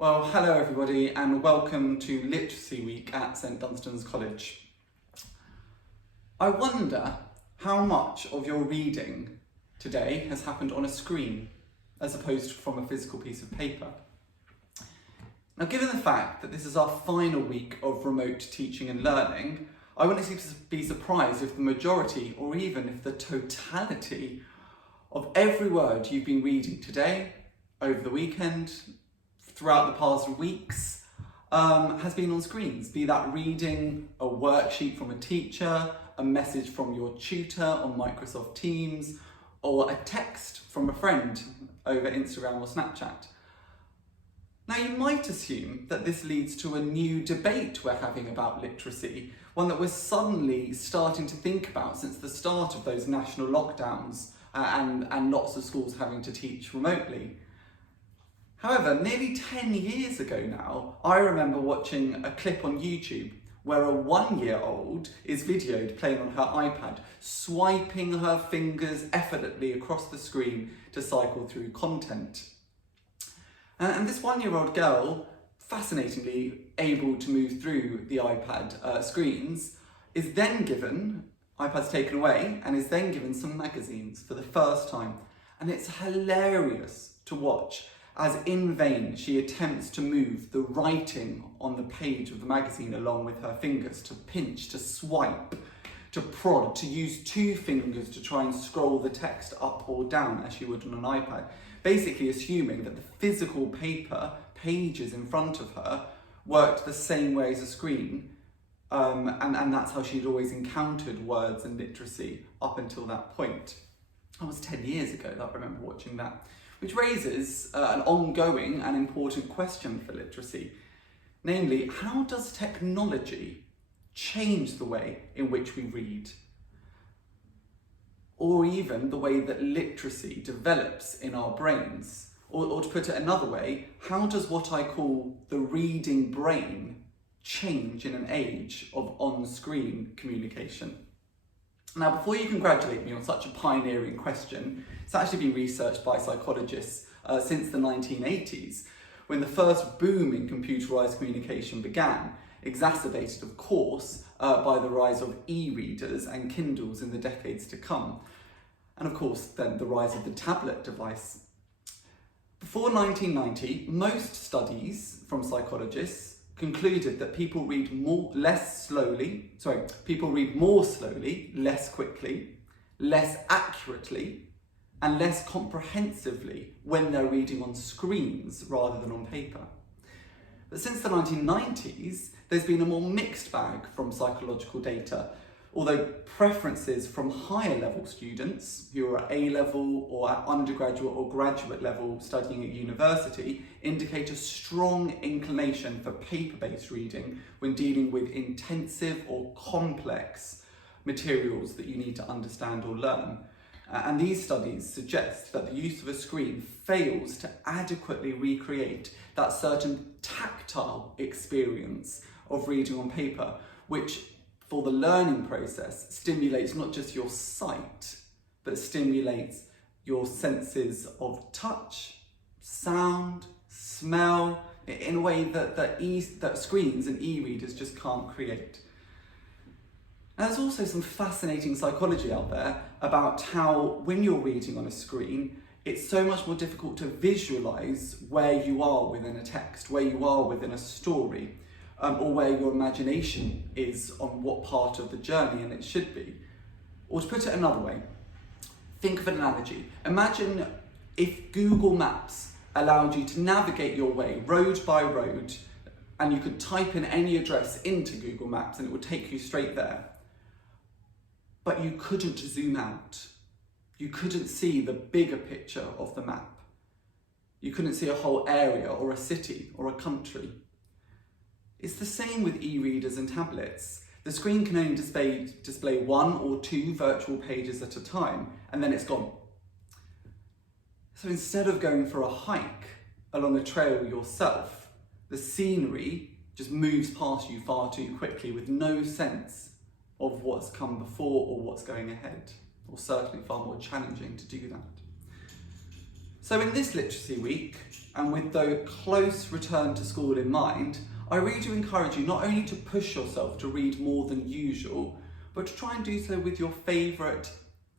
Well, hello everybody and welcome to Literacy Week at St Dunstan's College. I wonder how much of your reading today has happened on a screen as opposed to from a physical piece of paper. Now, given the fact that this is our final week of remote teaching and learning, I wouldn't be surprised if the majority or even if the totality of every word you've been reading today, over the weekend, throughout the past weeks, has been on screens, be that reading a worksheet from a teacher, a message from your tutor on Microsoft Teams, or a text from a friend over Instagram or Snapchat. Now, you might assume that this leads to a new debate we're having about literacy, one that we're suddenly starting to think about since the start of those national lockdowns and lots of schools having to teach remotely. However, nearly 10 years ago now, I remember watching a clip on YouTube where a 1-year-old is videoed playing on her iPad, swiping her fingers effortlessly across the screen to cycle through content. And this 1-year-old girl, fascinatingly able to move through the iPad screens, is then given, iPad's taken away, and is then given some magazines for the first time. And it's hilarious to watch as in vain she attempts to move the writing on the page of the magazine along with her fingers, to pinch, to swipe, to prod, to use 2 fingers to try and scroll the text up or down as she would on an iPad, basically assuming that the physical paper, pages in front of her, worked the same way as a screen, and that's how she'd always encountered words and literacy up until that point. That was 10 years ago that I remember watching that. Which raises an ongoing and important question for literacy. Namely, how does technology change the way in which we read? Or even the way that literacy develops in our brains? Or to put it another way, how does what I call the reading brain change in an age of on-screen communication? Now, before you congratulate me on such a pioneering question, it's actually been researched by psychologists since the 1980s, when the first boom in computerized communication began, exacerbated, of course, by the rise of e-readers and Kindles in the decades to come. And of course, then the rise of the tablet device. Before 1990, most studies from psychologists concluded that people read more slowly, less quickly, less accurately, and less comprehensively when they're reading on screens rather than on paper. But since the 1990s, there's been a more mixed bag from psychological data, although preferences from higher level students who are at A-level or at undergraduate or graduate level studying at university indicate a strong inclination for paper-based reading when dealing with intensive or complex materials that you need to understand or learn. And these studies suggest that the use of a screen fails to adequately recreate that certain tactile experience of reading on paper, which for the learning process stimulates not just your sight, but stimulates your senses of touch, sound, smell, in a way that screens and e-readers just can't create. Now, there's also some fascinating psychology out there about how when you're reading on a screen, it's so much more difficult to visualize where you are within a text, where you are within a story, or where your imagination is on what part of the journey and it should be. Or to put it another way, think of an analogy. Imagine if Google Maps allowed you to navigate your way road by road, and you could type in any address into Google Maps and it would take you straight there. But you couldn't zoom out. You couldn't see the bigger picture of the map. You couldn't see a whole area or a city or a country. It's the same with e-readers and tablets. The screen can only display 1 or 2 virtual pages at a time, and then it's gone. So instead of going for a hike along a trail yourself, the scenery just moves past you far too quickly with no sense of what's come before or what's going ahead, or certainly far more challenging to do that. So in this literacy week, and with the close return to school in mind, I really do encourage you not only to push yourself to read more than usual, but to try and do so with your favourite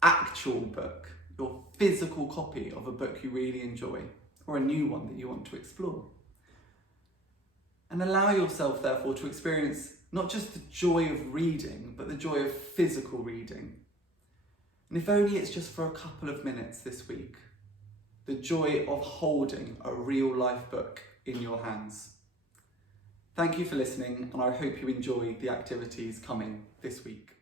actual book, your physical copy of a book you really enjoy, or a new one that you want to explore. And allow yourself, therefore, to experience not just the joy of reading, but the joy of physical reading. And if only it's just for a couple of minutes this week, the joy of holding a real life book in your hands. Thank you for listening, and I hope you enjoy the activities coming this week.